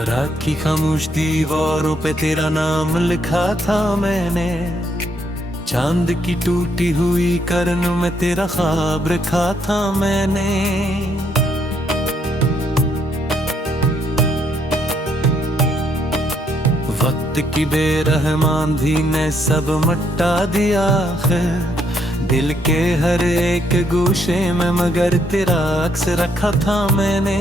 रात की खामोश दीवारों पे तेरा नाम लिखा था मैंने, चांद की टूटी हुई करन में तेरा ख्वाब रखा था मैंने। वक्त की बेरहमान धी ने सब मट्टा दिया है, दिल के हर एक गोशे में मगर तेरा अक्स रखा था मैंने।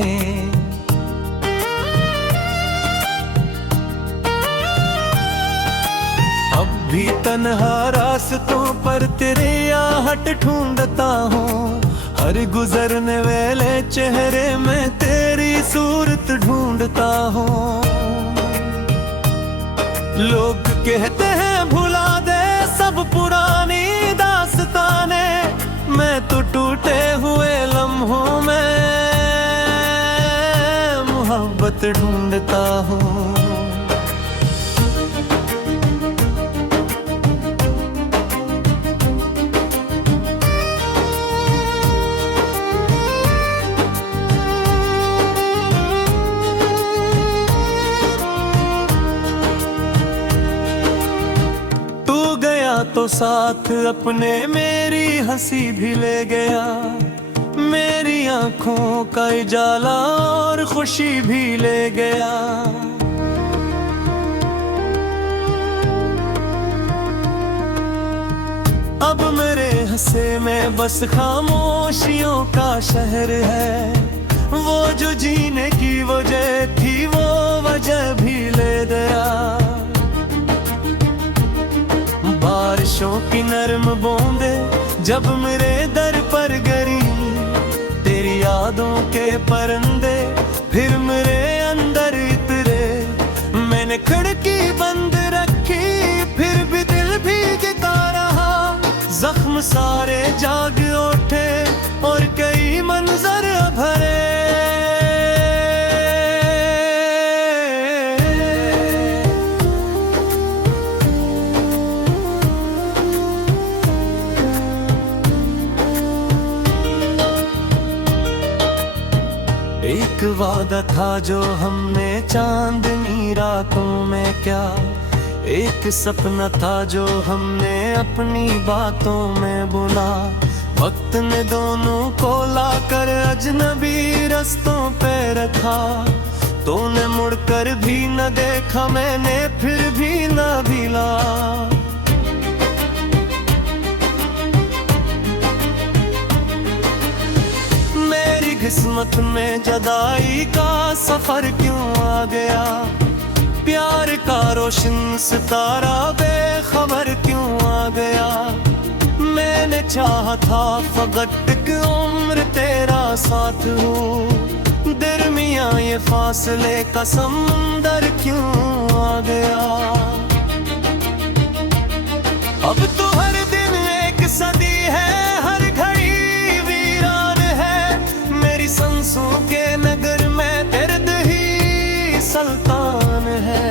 अब भी तन्हा रास्तों पर तेरे आहट ढूंढता हूँ, हर गुजरने वाले चेहरे में तेरी सूरत ढूंढता हूँ। लोग कहते हैं भुला दे सब पुरानी दास्ताने, मैं तो टूटे हुए लम्हों में मोहब्बत ढूंढता हूँ। तो साथ अपने मेरी हंसी भी ले गया, मेरी आंखों का उजाला और खुशी भी ले गया। अब मेरे हंसे में बस खामोशियों का शहर है, वो जो जीने की वजह थी वो वजह भी ले गया। बारिशों की नरम बूंदे जब मेरे दर पर गिरी, तेरी यादों के परंदे फिर मेरे अंदर इतरे। मैंने खिड़की बंद रखी फिर भी दिल भीगता रहा, जख्म सारे जाग उठे और कई मंजर भरे। एक वादा था जो हमने चांदनी रातों में, क्या एक सपना था जो हमने अपनी बातों में बुना। वक्त ने दोनों को लाकर अजनबी रस्तों पे रखा, तूने मुड़कर भी न देखा मैंने फिर भी न भिला। किस्मत में जदाई का सफर क्यों आ गया, प्यार का रोशन सितारा बेखबर क्यों आ गया। मैंने चाहा था फकत एक उम्र तेरा साथ हो, दरमियां ये फासले का समंदर क्यों आ गया। अब तो हर दिन एक सदी है, हर घड़ी वीरान है, मेरी सांसों के नगर में दर्द ही सुल्तान है।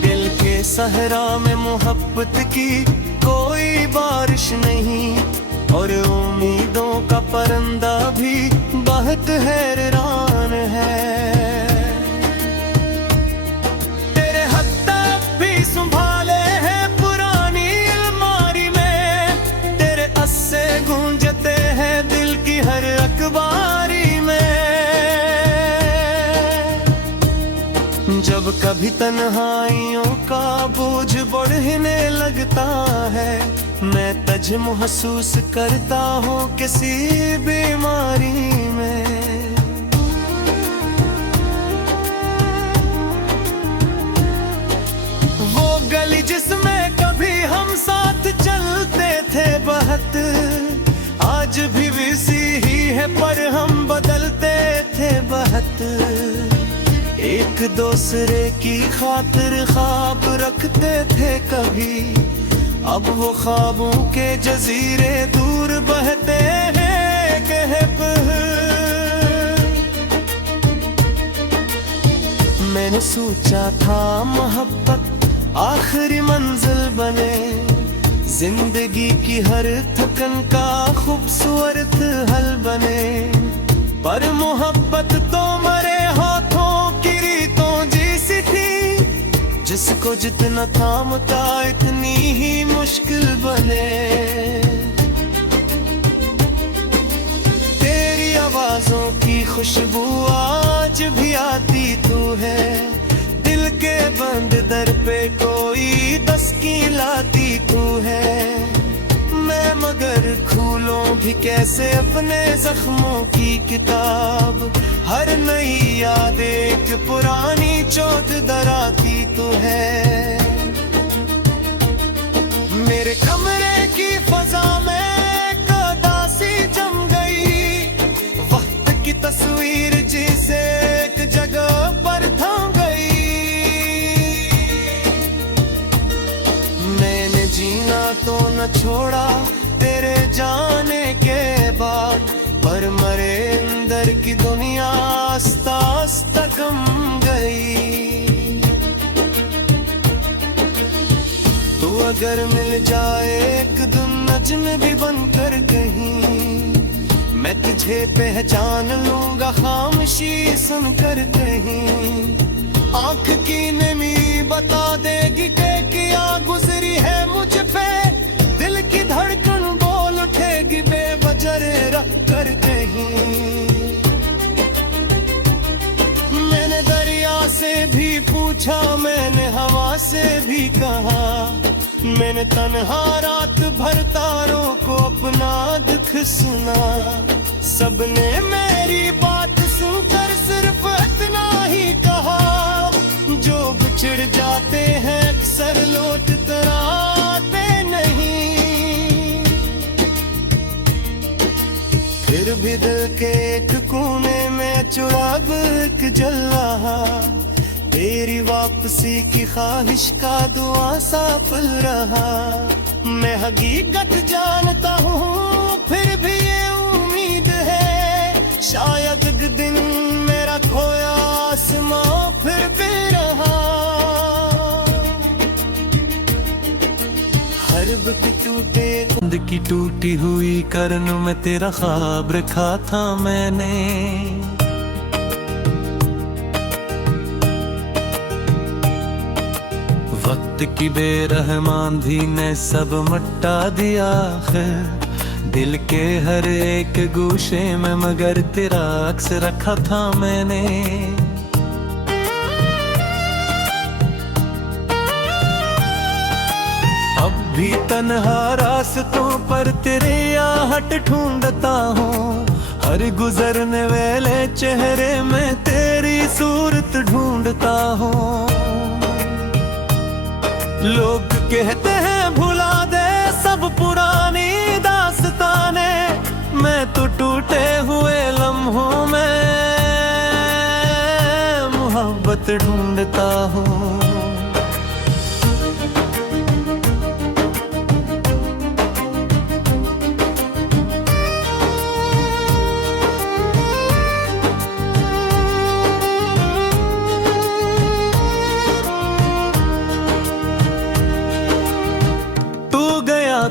दिल के सहरा में मोहब्बत की कोई बारिश नहीं, और उम्मीदों का परिंदा भी बहुत हैरान है। तेरे हत्ता भी संभाले हैं पुरानी अलमारी में, तेरे अस्से गूंजते हैं दिल की हर अखबारी में। जब कभी तन्हाइयों का बोझ बढ़ने लगता है, मैं तुझे महसूस करता हूँ किसी बीमारी में। वो गली जिसमें कभी हम साथ चलते थे बहुत, आज भी वैसी ही है पर हम बदलते थे बहुत। एक दूसरे की खातिर ख्वाब रखते थे कभी, अब वो ख्वाबों के जजीरे दूर बहते हैं कहब। मैंने सोचा था मोहब्बत आखिरी मंजिल बने, जिंदगी की हर थकन का खूबसूरत हल बने। पर मोहब्बत तो मरे हाथों की रीतों जैसी थी, जिसको जितना थामता इतनी ही मुश्किल बने। तेरी आवाजों की खुशबू आज भी आती तू है, दिल के बंद दर पे कोई दस्तकी लाती तू है। मैं मगर खोलूं भी कैसे अपने जख्मों की किताब, हर नई याद एक पुरानी चोट दराती तू है। मेरे कमरे की फजा में एक उदासी जम गई, वक्त की तस्वीर जिसे एक जगह पर थम गई। मैंने जीना तो न छोड़ा तेरे जाने के बाद, पर मरे अंदर की दुनिया आस्ता आस्ता कम गई। तू अगर मिल जाए एक दिन नज्म भी बनकर कहीं, मैं तुझे पहचान लूंगा खामोशी सुनकर कहीं। आंख की नमी बता देगी कि क्या गुजरी है मुझ पे, दिल की धड़कन बोल उठेगी बेवजह रख कर कहीं। मैंने दरिया से भी पूछा, मैंने हवा से भी कहा, मैंने तन्हा रात भर तारों को अपना दुख सुना। सबने मेरी बात सुनकर सिर्फ इतना ही कहा, जो बिछड़ जाते हैं अक्सर लौट कर आते नहीं। फिर भी दिल के एक कोने में चुराग एक जल रहा, तेरी वापसी की ख्वाहिश का दुआ सा पल रहा। मैं हकीकत जानता हूँ फिर भी ये उम्मीद है, शायद एक दिन मेरा खोया आसमां फिर भी रहा। हर भी टूटे बंद की टूटी हुई करन में तेरा ख्वाब रखा था मैंने। वक्त की बेरहमान धी ने सब मट्टा दिया है, दिल के हर एक गोशे में मगर तेरा अक्स रखा था मैंने। अब भी तन्हा रास्तों पर तेरे आहट ढूंढता हूँ, हर गुजरने वाले चेहरे में तेरी सूरत ढूंढता हूँ। लोग कहते हैं भुला दे सब पुरानी दास्ताने, मैं तो टूटे हुए लम्हों में मोहब्बत ढूंढता हूँ।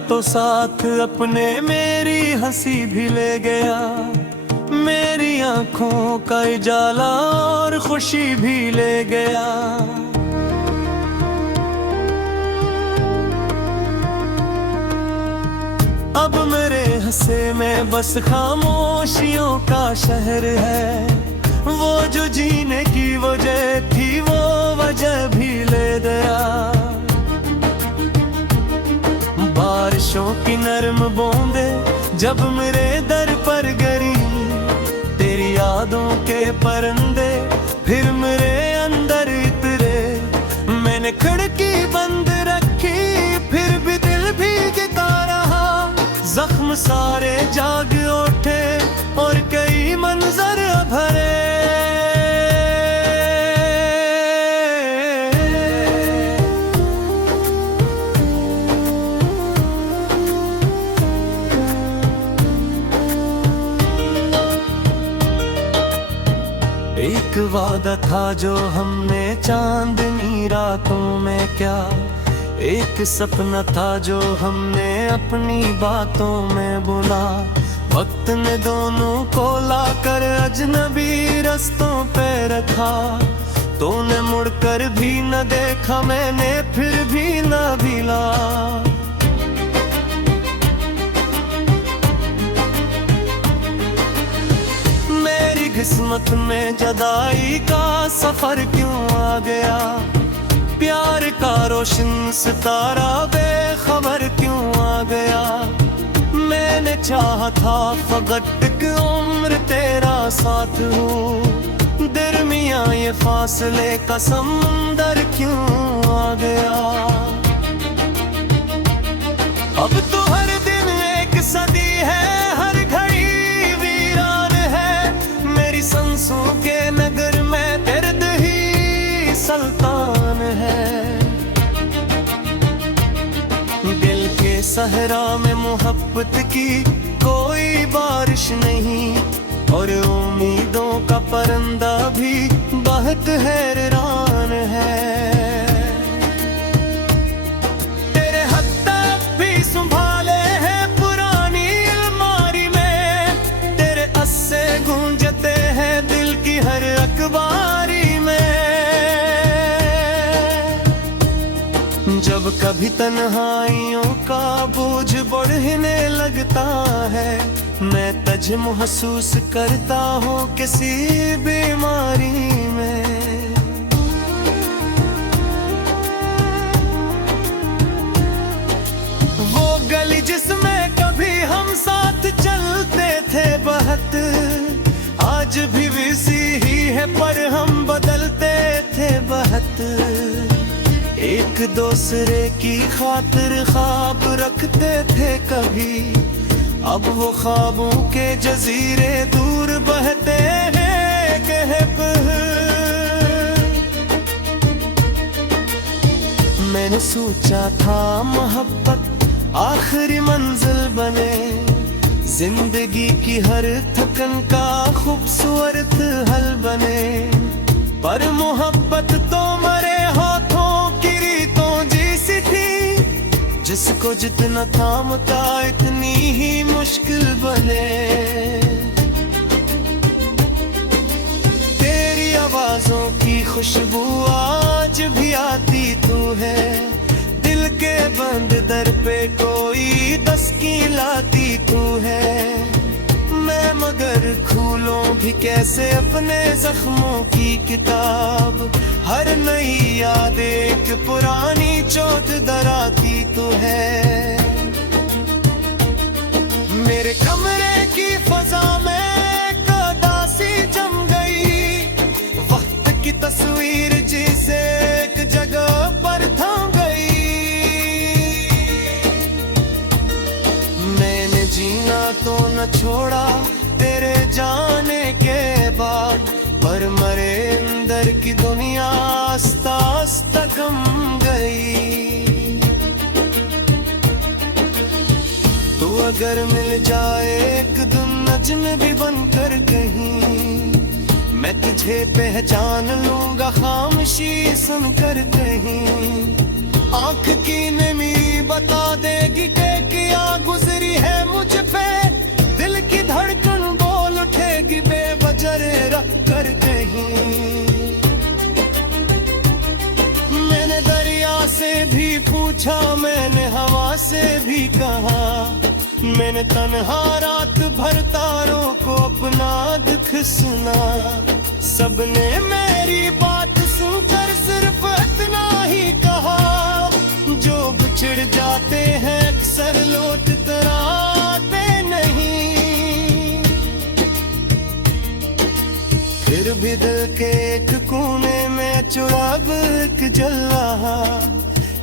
तो साथ अपने मेरी हंसी भी ले गया, मेरी आंखों का उजाला और खुशी भी ले गया। अब मेरे हंसे में बस खामोशियों का शहर है, वो जो जीने की वजह थी वो वजह भी ले गया। बारिशों की नरम बूंदे जब मेरे दर पर गिरी, तेरी यादों के परंदे फिर मेरे अंदर इतरे। मैंने खिड़की बंद रखी फिर भी दिल भीगता रहा, जख्म सारे जाग उठे और कई मंजर भरे। एक वादा था जो हमने चांदनी रातों में, क्या एक सपना था जो हमने अपनी बातों में बुना। वक्त ने दोनों को लाकर अजनबी रस्तों पे रखा। तूने मुड़कर भी न देखा, मैंने फिर भी न भिला। मेरी किस्मत में जुदाई का सफर क्यों आ गया? प्यार का रोशन सितारा बेखबर क्यों आ गया? मैंने चाहा था फकत एक उम्र तेरा साथ हो, दरमियां ये फासले का समंदर क्यों आ गया? अब तो हर दिन एक सदी है, हर घड़ी वीरान है। मेरी सांसों के नगर में दर्द ही सुल्तान है। दिल के सहरा में मोहब्बत की कोई बारिश नहीं, और उम्मीदों का परिंदा भी बहुत हैरान है। तेरे हक तक भी संभाले हैं पुरानी अलमारी में, तेरे अस्से गूंजते हैं दिल की हर अखबारी में। जब कभी तन्हाइयों का बोझ बढ़ने लगता है, मैं तुझे महसूस करता हूँ किसी बीमारी में। वो गली जिसमें कभी हम साथ चलते थे बहुत, आज भी वैसी ही है पर हम बदलते थे बहुत। एक दूसरे की खातिर ख्वाब रखते थे कभी, अब वो ख्वाबों के जजीरे दूर बहते हैं कहब। मैंने सोचा था मोहब्बत आखिरी मंजिल बने, जिंदगी की हर थकन का खूबसूरत हल बने। पर मोहब्बत तो मरे हाथों की रीतों जैसी थी, जिसको जितना थामता इतनी ही मुश्किल बने। तेरी आवाजों की खुशबू आज भी आती तू है, दिल के बंद दर पे कोई दस्तकी लाती तू है। मैं मगर खोलूं भी कैसे अपने जख्मों की किताब, हर नई याद एक पुरानी चोट दराती तो है। मेरे कमरे की फजा में एक उदासी जम गई, वक्त की तस्वीर जिसे एक जगह पर थम गई। मैंने जीना तो न छोड़ा तेरे जाने के बाद, पर मरे अंदर की दुनिया आस्ता आस्ता कम गई। तू अगर मिल जाए एक दिन अजनबी बनकर कहीं, मैं तुझे पहचान लूंगा खामोशी सुनकर कहीं। आंख की नमी बता देगी कि क्या गुजरी है मुझ पे, दिल की धड़कन बोल उठेगी बेवजह रख कर कहीं। मैंने दरिया से भी पूछा, मैंने हवा से भी कहा, मैंने तन्हा रात भर तारों को अपना दुख सुना। सबने मेरी बात सुनकर सिर्फ इतना ही कहा, जो बिछड़ जाते हैं अक्सर लौट कर आते नहीं। फिर भी दिल के एक कोने में चुराग एक जल रहा,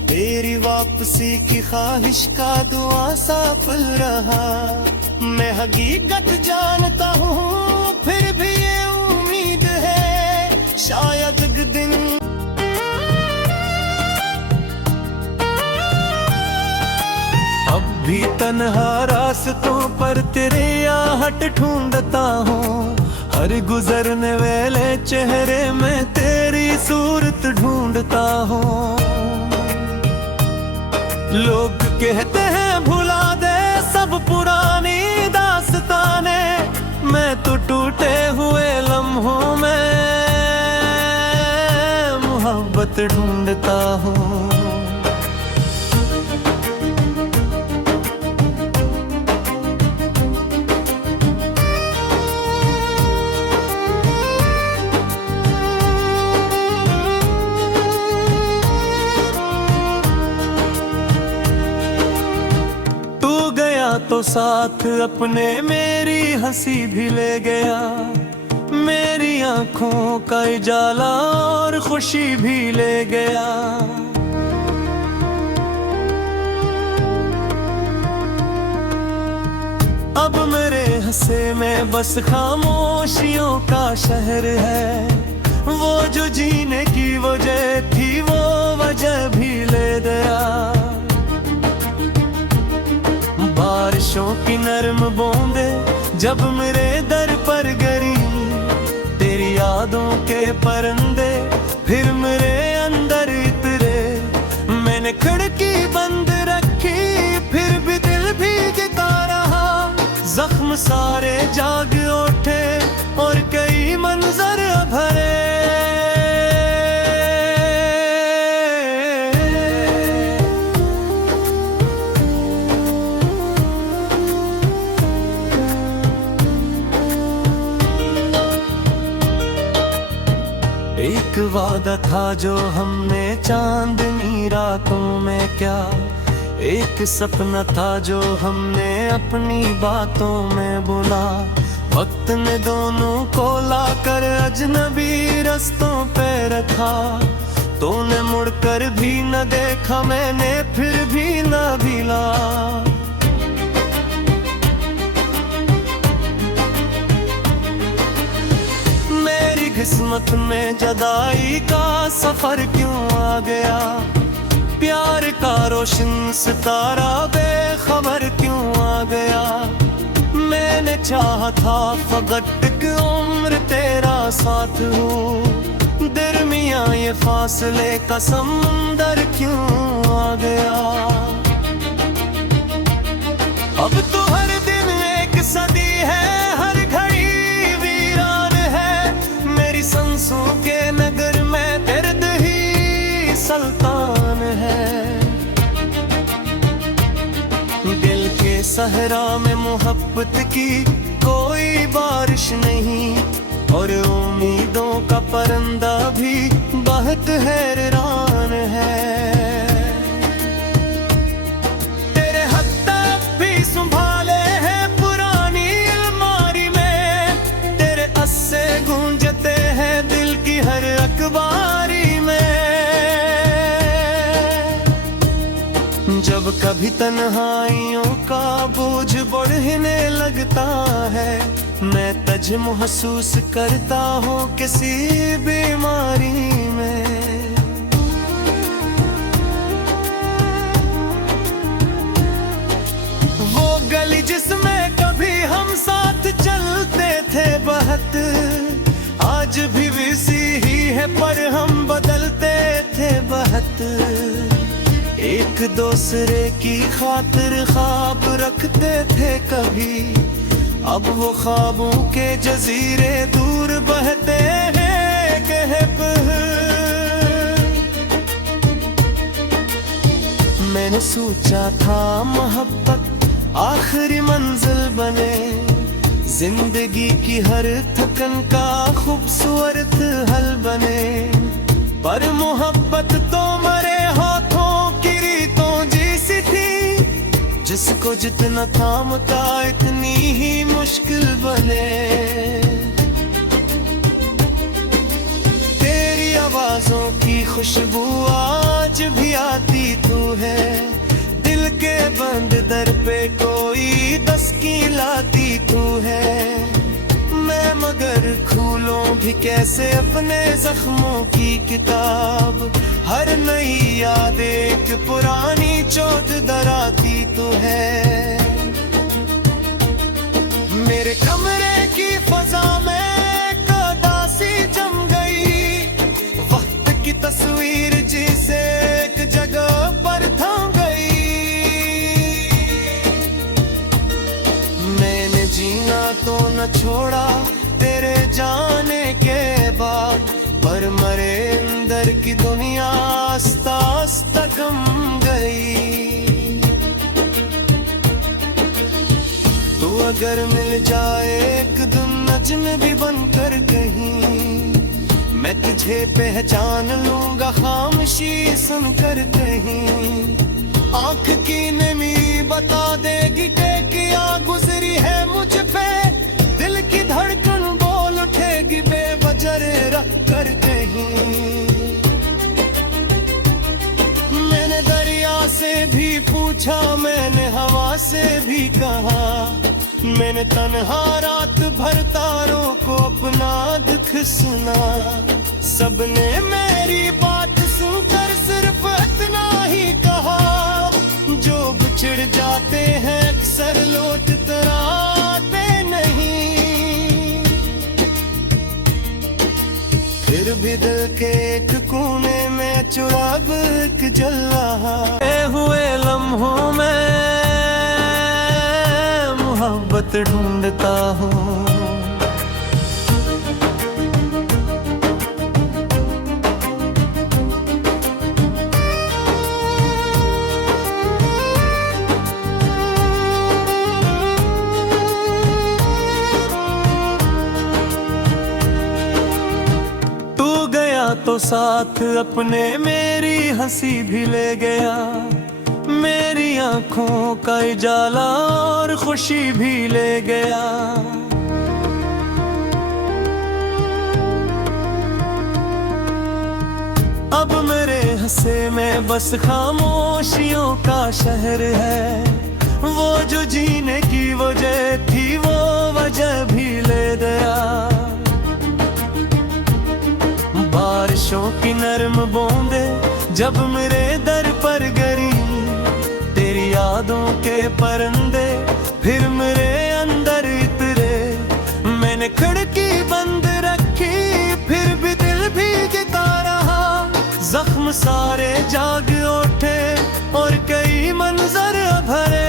तेरी वापसी की ख्वाहिश का दुआ सा पल रहा। मैं हकीकत जानता हूँ फिर भी ये उम्मीद है, शायद एक दिन अब भी तन्हा रास्तों पर तेरे आहट ढूंढता हूँ, हर गुजरने वाले चेहरे में तेरी सूरत ढूंढता हूँ। लोग कहते हैं भुला दे सब पुरानी दास्तां, मोहब्बत ढूंढता हूँ। तो साथ अपने मेरी हंसी भी ले गया, मेरी आंखों का उजाला और खुशी भी ले गया। अब मेरे हंसे में बस खामोशियों का शहर है, वो जो जीने की वजह थी वो वजह भी ले गया। बारिशों की नरम बूंदे जब मेरे दर पर गिरी, तेरी यादों के परंदे फिर मेरे अंदर इतरे। मैंने खिड़की बंद रखी फिर भी दिल भीगता रहा, जख्म सारे जाग उठे और कई मंजर भरे। एक वादा था जो हमने चांदनी रातों में, क्या एक सपना था जो हमने अपनी बातों में बुना। वक्त ने दोनों को लाकर अजनबी रास्तों पे रखा, तूने मुड़कर भी न देखा, मैंने फिर भी न भिला। किस्मत में जुदाई का सफर क्यों आ गया, प्यार का रोशन सितारा बेखबर क्यों आ गया। मैंने चाहा था फकत एक उम्र तेरा साथ हो, दरमियां ये फासले का समंदर क्यों आ गया। अब तो हर दिन एक सदी है, हर घड़ी वीरान है, मेरी सांसों के नगर में दर्द ही सुल्तान है। दिल के सहरा में मोहब्बत की कोई बारिश नहीं, और उम्मीदों का परिंदा भी बहुत हैरान है। तेरे हद तक भी संभाले हैं पुरानी अलमारी में, तेरे अस्से गूंजते हैं दिल की हर अखबारी में। जब कभी तन्हाइयों का बोझ बढ़ने लगता है, मैं तुझे महसूस करता हूँ किसी बीमारी में। वो गली जिसमें कभी हम साथ चलते थे बहुत, आज भी वैसी ही है पर हम बदलते थे बहुत। एक दूसरे की खातिर ख्वाब रखते थे कभी, अब वो ख्वाबों के जजीरे दूर बहते हैं कहब। मैंने सोचा था मोहब्बत आखिरी मंजिल बने, जिंदगी की हर थकन का खूबसूरत हल बने। पर मोहब्बत तो मरे हाथों की रीतों जैसी थी, जिसको जितना थामता इतनी ही मुश्किल बने। तेरी आवाजों की खुशबू आज भी आती तू है, दिल के बंद दर पे कोई दस्तकी लाती तू है। मैं मगर खोलूं भी कैसे अपने जख्मों की किताब, हर नई याद एक पुरानी चोट दराती तो है। मेरे कमरे की फजा में एक उदासी जम गई, वक्त की तस्वीर जिसे एक जगह पर थम गई। मैंने जीना तो न छोड़ा तेरे जाने के बाद, पर मरे अंदर की की दुनिया आस्ता आस्ता कम गई। तू अगर मिल जाए एक दिन अजनबी बनकर कहीं, मैं तुझे पहचान लूंगा खामोशी सुनकर कहीं। आंख की नमी बता देगी कि क्या गुजरी है मुझ पे, दिल की धड़कन बोल उठेगी बेवजह रख कर कहीं। मैंने दरिया से भी पूछा, मैंने हवा से भी कहा, मैंने तन्हा रात भर तारों को अपना दुख सुना। सबने मेरी बात सुनकर सिर्फ इतना ही कहा, जो बिछड़ जाते हैं अक्सर लौट कर आते नहीं। फिर भी दिल के एक कोने में चुराग एक जल रहा, हुए लम्हों में मोहब्बत ढूंढता हूँ। तो साथ अपने मेरी हंसी भी ले गया, मेरी आंखों का उजाला और खुशी भी ले गया। अब मेरे हंसे में बस खामोशियों का शहर है, वो जो जीने की वजह थी वो वजह भी ले गया। बारिशों की नरम बूंदे जब मेरे दर पर गिरी, तेरी यादों के परंदे फिर मेरे अंदर इतरे। मैंने खिड़की बंद रखी फिर भी दिल भीगता रहा, जख्म सारे जाग उठे और कई मंजर भरे।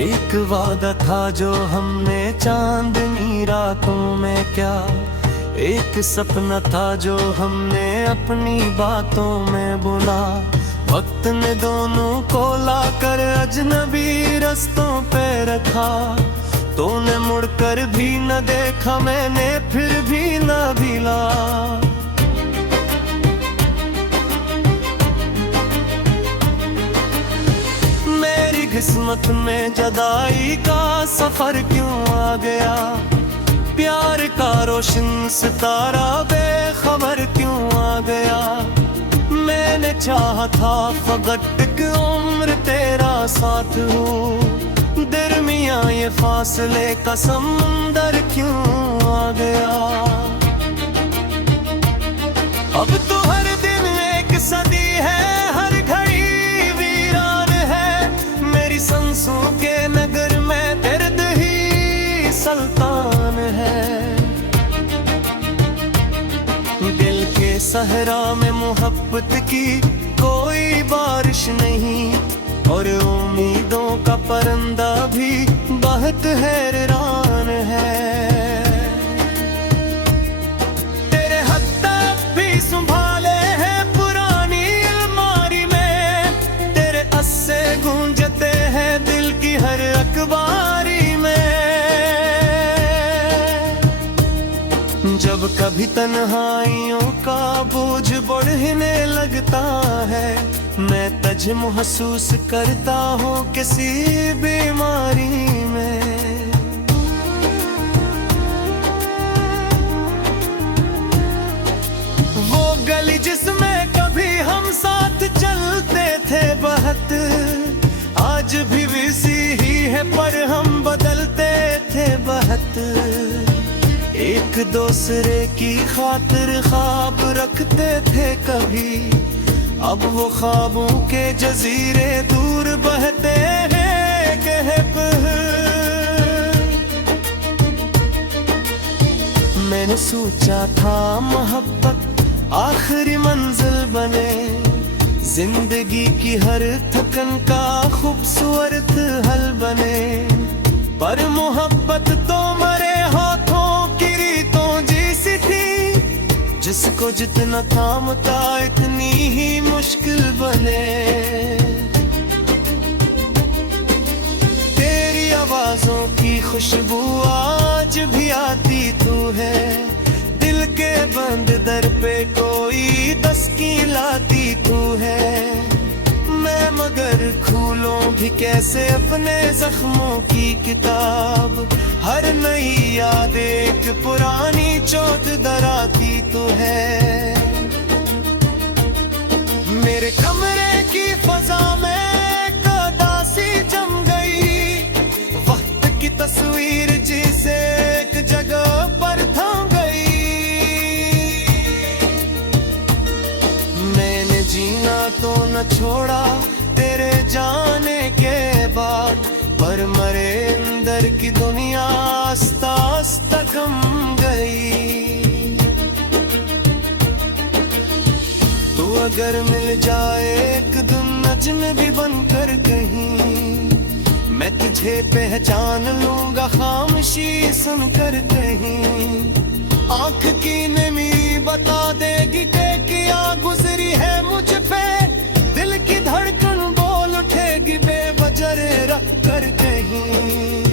एक वादा था जो हमने चांदनी रातों में, क्या एक सपना था जो हमने अपनी बातों में बुना। वक्त ने दोनों को लाकर अजनबी रास्तों पे रखा, तूने मुड़कर भी न देखा, मैंने फिर भी न भिला। किस्मत में जदाई का सफर क्यों आ गया, प्यार का रोशन सितारा बेखबर क्यों आ गया। मैंने चाहा था फकत एक उम्र तेरा साथ हो, दरमियां ये फासले का समंदर क्यों आ गया। अब तो हर दिन एक सदी है, हर घड़ी वीरान है, मेरी सांसों के नगर में दर्द ही सुल्तान है। दिल के सहरा में मोहब्बत की कोई बारिश नहीं, और उम्मीदों का परिंदा भी बहुत हैरान है। तेरे हाथ भी संभाले हैं पुरानी अलमारी में, तेरे अस्से गूंजते हैं दिल की हर अखबारी में। जब कभी तन्हाइयों का बोझ बढ़ने लगता है, मैं तुझे महसूस करता हूँ किसी बीमारी में। वो गली जिसमें कभी हम साथ चलते थे बहुत, आज भी वैसी ही है पर हम बदलते थे बहुत। एक दूसरे की खातिर ख्वाब रखते थे कभी, अब वो ख्वाबों के जजीरे दूर बहते हैं कहब। मैंने सोचा था मोहब्बत आखिरी मंजिल बने, जिंदगी की हर थकन का खूबसूरत हल बने। पर मोहब्बत तो मरे हाथों की रीतों जैसी थी, जिसको जितना थामता इतनी ही मुश्किल बने। तेरी आवाजों की खुशबू आज भी आती तू है, दिल के बंद दर पे कोई दस्तकी लाती तू है। मैं मगर खोलूं भी कैसे अपने जख्मों की किताब, हर नई याद एक पुरानी चोट दराती तू है। मेरे कमरे की फजा में एक उदासी जम गई, वक्त की तस्वीर जिसे एक जगह पर थम गई। मैंने जीना तो न छोड़ा तेरे जाने के बाद, पर मरे अंदर की दुनिया आस्ता आस्ता कम गई। तू अगर मिल जाए एक दिन अजनबी बनकर कहीं, मैं तुझे पहचान लूंगा खामोशी सुनकर कहीं। आंख की नमी बता देगी कि क्या गुजरी है मुझ पे, दिल की धड़कन बोल उठेगी बेवजह रख कर कहीं।